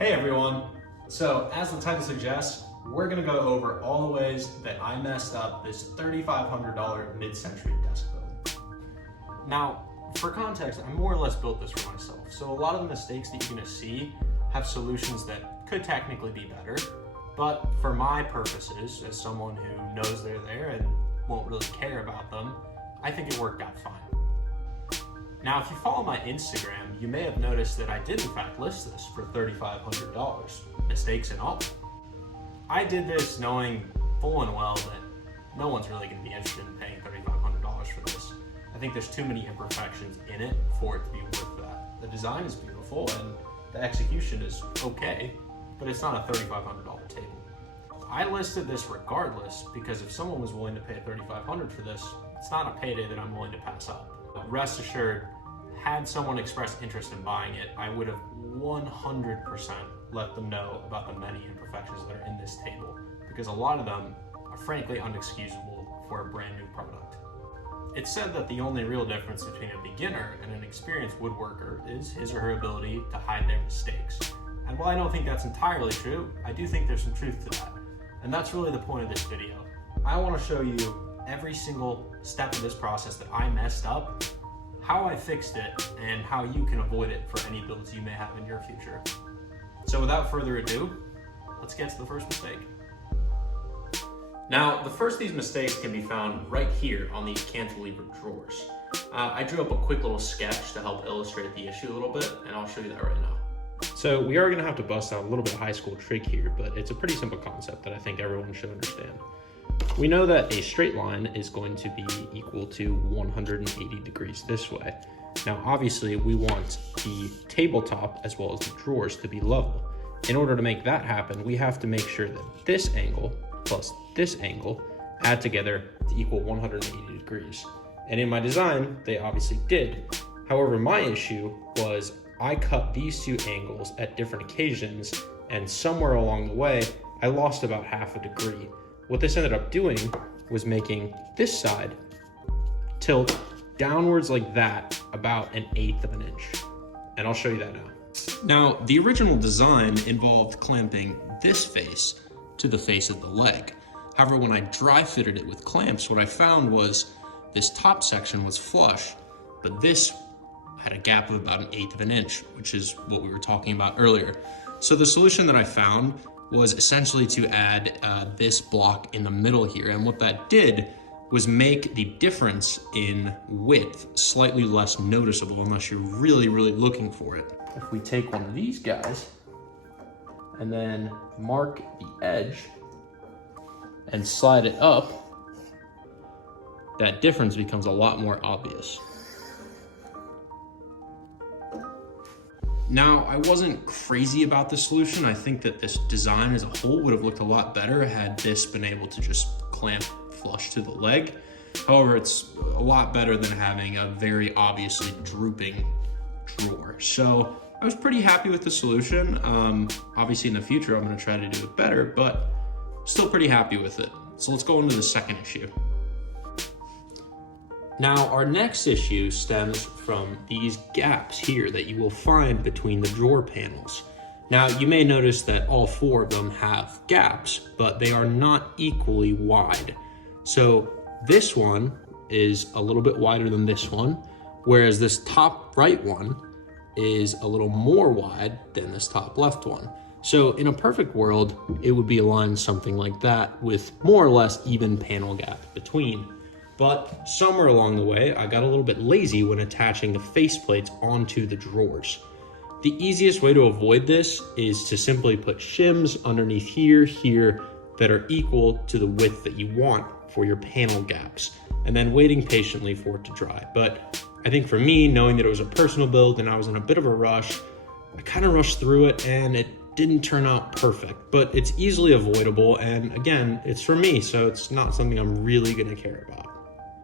Hey everyone! So, as the title suggests, we're going to go over all the ways that I messed up this $3,500 mid-century desk build. Now, for context, I more or less built this for myself, so a lot of the mistakes that you're going to see have solutions that could technically be better, but for my purposes, as someone who knows they're there and won't really care about them, I think it worked out fine. Now, if you follow my Instagram, you may have noticed that I did in fact list this for $3,500, mistakes and all. I did this knowing full and well that no one's really going to be interested in paying $3,500 for this. I think there's too many imperfections in it for it to be worth that. The design is beautiful and the execution is okay, but it's not a $3,500 table. I listed this regardless because if someone was willing to pay $3,500 for this, it's not a payday that I'm willing to pass up. Rest assured, had someone expressed interest in buying it, I would have 100% let them know about the many imperfections that are in this table, because a lot of them are frankly unexcusable for a brand new product. It's said that the only real difference between a beginner and an experienced woodworker is his or her ability to hide their mistakes. And while I don't think that's entirely true, I do think there's some truth to that. And that's really the point of this video. I want to show you every single step of this process that I messed up, how I fixed it, and how you can avoid it for any builds you may have in your future. So without further ado, let's get to the first mistake. Now, the first of these mistakes can be found right here on these cantilever drawers. I drew up a quick little sketch to help illustrate the issue a little bit, and I'll show you that right now. So we are gonna have to bust out a little bit of high school trig here, but it's a pretty simple concept that I think everyone should understand. We know that a straight line is going to be equal to 180 degrees this way. Now, obviously, we want the tabletop as well as the drawers to be level. In order to make that happen, we have to make sure that this angle plus this angle add together to equal 180 degrees. And in my design, they obviously did. However, my issue was I cut these two angles at different occasions, and somewhere along the way, I lost about half a degree. What this ended up doing was making this side tilt downwards like that about 1/8 of an inch. And I'll show you that now. Now, the original design involved clamping this face to the face of the leg. However, when I dry fitted it with clamps, what I found was this top section was flush, but this had a gap of about 1/8 of an inch, which is what we were talking about earlier. So the solution that I found was essentially to add this block in the middle here. And what that did was make the difference in width slightly less noticeable unless you're really, really looking for it. If we take one of these guys and then mark the edge and slide it up, that difference becomes a lot more obvious. Now, I wasn't crazy about the solution. I think that this design as a whole would have looked a lot better had this been able to just clamp flush to the leg. However, it's a lot better than having a very obviously drooping drawer. So I was pretty happy with the solution. Obviously in the future, I'm gonna try to do it better, but still pretty happy with it. So let's go into the second issue. Now, our next issue stems from these gaps here that you will find between the drawer panels. Now, you may notice that all four of them have gaps, but they are not equally wide. So this one is a little bit wider than this one, whereas this top right one is a little more wide than this top left one. So in a perfect world, it would be aligned something like that with more or less even panel gap between. But somewhere along the way, I got a little bit lazy when attaching the faceplates onto the drawers. The easiest way to avoid this is to simply put shims underneath here that are equal to the width that you want for your panel gaps, and then waiting patiently for it to dry. But I think for me, knowing that it was a personal build and I was in a bit of a rush, I kind of rushed through it and it didn't turn out perfect, but it's easily avoidable. And again, it's for me, so it's not something I'm really gonna care about.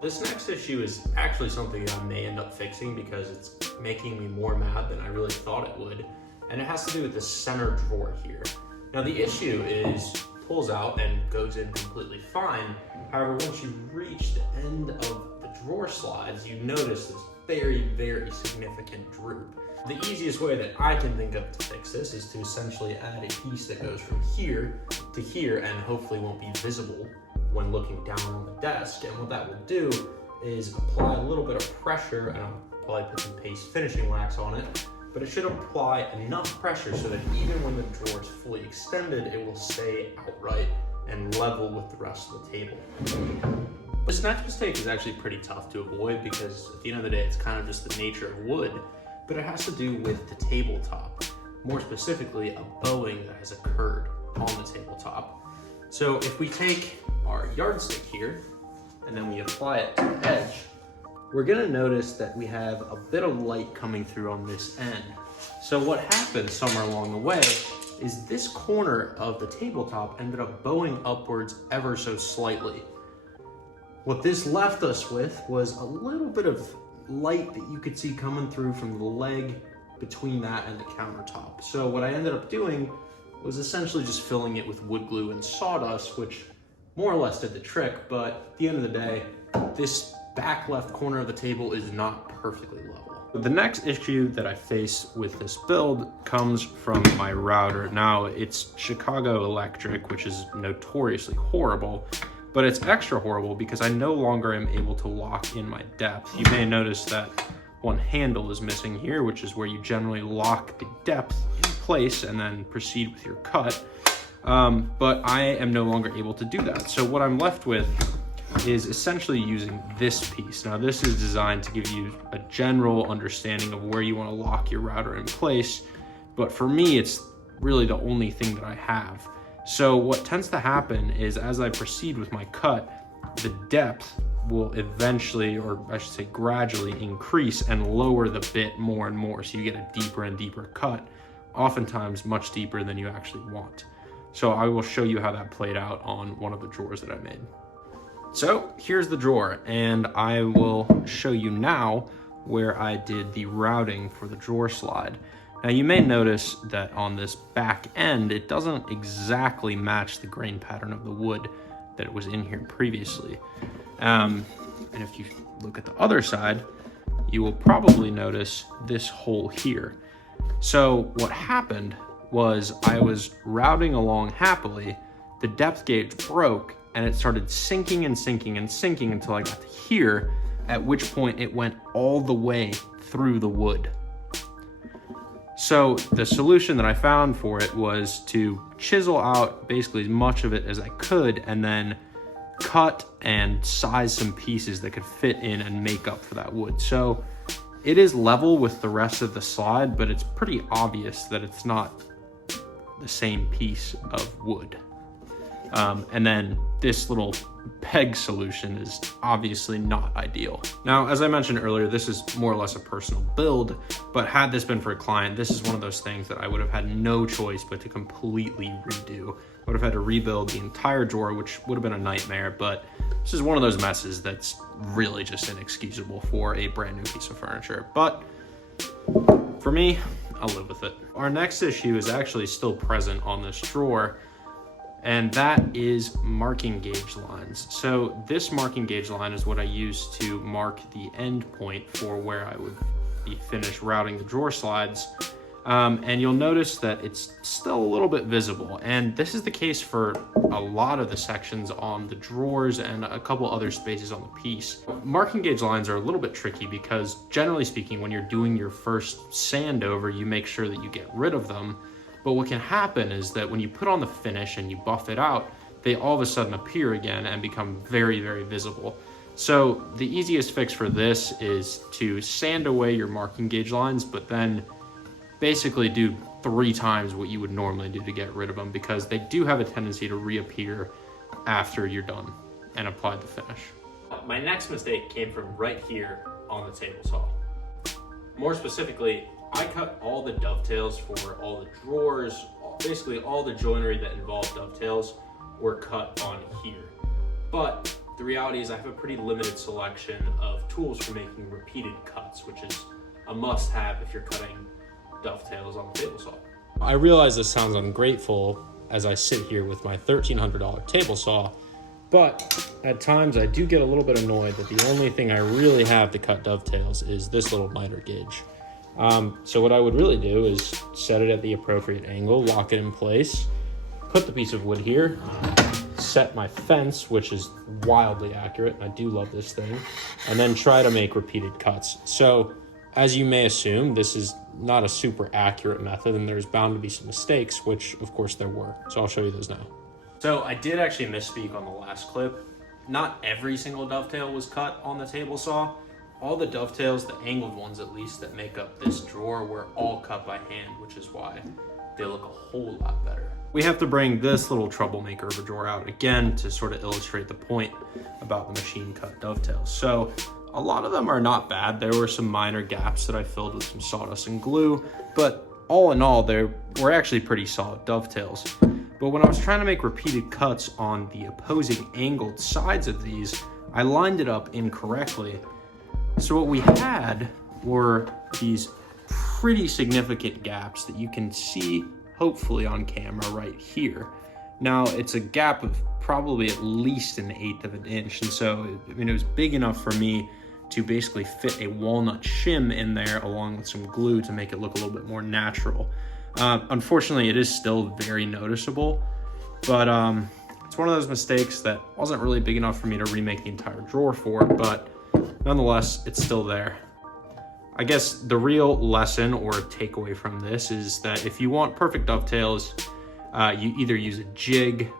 This next issue is actually something that I may end up fixing because it's making me more mad than I really thought it would. And it has to do with the center drawer here. Now the issue is pulls out and goes in completely fine. However, once you reach the end of the drawer slides, you notice this very, very significant droop. The easiest way that I can think of to fix this is to essentially add a piece that goes from here to here and hopefully won't be visible when looking down on the desk. And what that will do is apply a little bit of pressure, and I'll probably put some paste finishing wax on it, but it should apply enough pressure so that even when the drawer is fully extended, it will stay outright and level with the rest of the table. This next mistake is actually pretty tough to avoid because at the end of the day, it's kind of just the nature of wood, but it has to do with the tabletop. More specifically, a bowing that has occurred on the tabletop. So if we take our yardstick here and then we apply it to the edge, we're gonna notice that we have a bit of light coming through on this end. So what happened somewhere along the way is this corner of the tabletop ended up bowing upwards ever so slightly. What this left us with was a little bit of light that you could see coming through from the leg between that and the countertop. So what I ended up doing was essentially just filling it with wood glue and sawdust, which more or less did the trick, but at the end of the day, this back left corner of the table is not perfectly level. The next issue that I face with this build comes from my router. Now, it's Chicago Electric, which is notoriously horrible, but it's extra horrible because I no longer am able to lock in my depth. You may notice that one handle is missing here, which is where you generally lock the depth in place and then proceed with your cut. But I am no longer able to do that. So what I'm left with is essentially using this piece. Now this is designed to give you a general understanding of where you want to lock your router in place, but for me it's really the only thing that I have. So what tends to happen is as I proceed with my cut, the depth will eventually, or I should say gradually, increase and lower the bit more and more, so you get a deeper and deeper cut, oftentimes much deeper than you actually want. So I will show you how that played out on one of the drawers that I made. So here's the drawer, and I will show you now where I did the routing for the drawer slide. Now you may notice that on this back end, it doesn't exactly match the grain pattern of the wood that was in here previously. And if you look at the other side, you will probably notice this hole here. So what happened was I was routing along happily, the depth gauge broke, and it started sinking and sinking and sinking until I got to here, at which point it went all the way through the wood. So the solution that I found for it was to chisel out basically as much of it as I could and then cut and size some pieces that could fit in and make up for that wood. So it is level with the rest of the slide, but it's pretty obvious that it's not the same piece of wood. And then this little peg solution is obviously not ideal. Now, as I mentioned earlier, this is more or less a personal build, but had this been for a client, this is one of those things that I would have had no choice but to completely redo. I would have had to rebuild the entire drawer, which would have been a nightmare, but this is one of those messes that's really just inexcusable for a brand new piece of furniture. But for me, I'll live with it. Our next issue is actually still present on this drawer, and that is marking gauge lines. So this marking gauge line is what I use to mark the end point for where I would be finished routing the drawer slides. And you'll notice that it's still a little bit visible. And this is the case for a lot of the sections on the drawers and a couple other spaces on the piece. Marking gauge lines are a little bit tricky because generally speaking, when you're doing your first sand over, you make sure that you get rid of them. But what can happen is that when you put on the finish and you buff it out, they all of a sudden appear again and become very, very visible. So the easiest fix for this is to sand away your marking gauge lines, but then basically do 3 times what you would normally do to get rid of them, because they do have a tendency to reappear after you're done and applied the finish. My next mistake came from right here on the table saw. More specifically, I cut all the dovetails for all the drawers, basically all the joinery that involved dovetails were cut on here. But the reality is I have a pretty limited selection of tools for making repeated cuts, which is a must-have if you're cutting dovetails on the table saw. I realize this sounds ungrateful as I sit here with my $1,300 table saw, But at times I do get a little bit annoyed that the only thing I really have to cut dovetails is this little miter gauge. So what I would really do is set it at the appropriate angle, lock it in place, put the piece of wood here, set my fence, which is wildly accurate, and I do love this thing, and then try to make repeated cuts. So as you may assume, this is not a super accurate method, and there's bound to be some mistakes, which of course there were. So I'll show you those now. So I did actually misspeak on the last clip. Not every single dovetail was cut on the table saw. All the dovetails, the angled ones at least, that make up this drawer were all cut by hand, which is why they look a whole lot better. We have to bring this little troublemaker of a drawer out again to sort of illustrate the point about the machine cut dovetails. So a lot of them are not bad. There were some minor gaps that I filled with some sawdust and glue, but all in all, they were actually pretty solid dovetails. But when I was trying to make repeated cuts on the opposing angled sides of these, I lined it up incorrectly. So what we had were these pretty significant gaps that you can see hopefully on camera right here. Now it's a gap of probably at least 1/8 of an inch, and so it was big enough for me to basically fit a walnut shim in there along with some glue to make it look a little bit more natural. Unfortunately, it is still very noticeable, but it's one of those mistakes that wasn't really big enough for me to remake the entire drawer for, but nonetheless, it's still there. I guess the real lesson or takeaway from this is that if you want perfect dovetails, you either use a jig,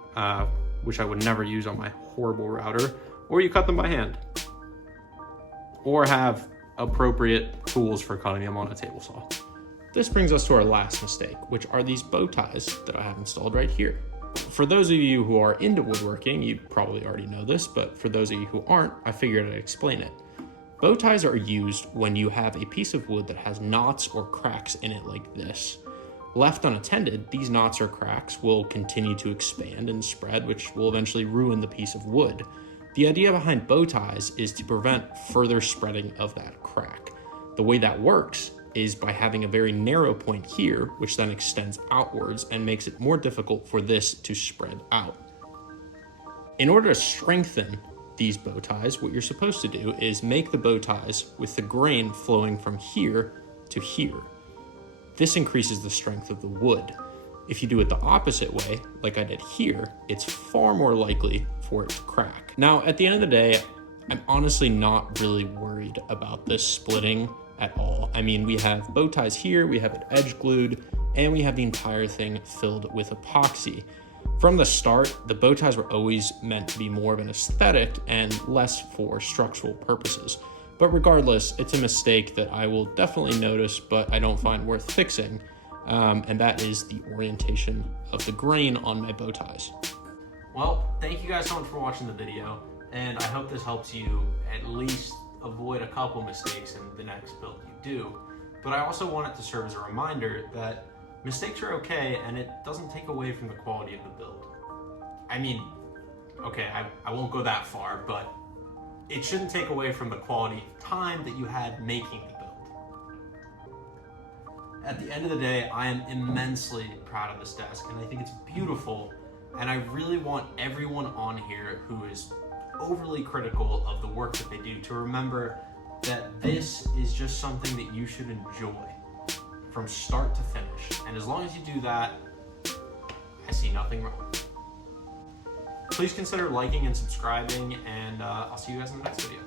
which I would never use on my horrible router, or you cut them by hand, or have appropriate tools for cutting them on a table saw. This brings us to our last mistake, which are these bow ties that I have installed right here. For those of you who are into woodworking, you probably already know this, but for those of you who aren't, I figured I'd explain it. Bow ties are used when you have a piece of wood that has knots or cracks in it like this. Left unattended, these knots or cracks will continue to expand and spread, which will eventually ruin the piece of wood. The idea behind bow ties is to prevent further spreading of that crack. The way that works is by having a very narrow point here, which then extends outwards and makes it more difficult for this to spread out. In order to strengthen these bow ties, what you're supposed to do is make the bow ties with the grain flowing from here to here. This increases the strength of the wood. If you do it the opposite way, like I did here, it's far more likely for it to crack. Now, at the end of the day, I'm honestly not really worried about this splitting at all. I mean, we have bow ties here, we have it edge glued, and we have the entire thing filled with epoxy. From the start, the bow ties were always meant to be more of an aesthetic and less for structural purposes. But regardless, it's a mistake that I will definitely notice, but I don't find worth fixing. And that is the orientation of the grain on my bow ties. Well, thank you guys so much for watching the video, and I hope this helps you at least avoid a couple mistakes in the next build you do. But I also want it to serve as a reminder that mistakes are okay, and it doesn't take away from the quality of the build. I mean, okay, I won't go that far, but it shouldn't take away from the quality time that you had making the build. At the end of the day, I am immensely proud of this desk, and I think it's beautiful, and I really want everyone on here who is overly critical of the work that they do to remember that this is just something that you should enjoy from start to finish. And as long as you do that, I see nothing wrong. Please consider liking and subscribing, and I'll see you guys in the next video.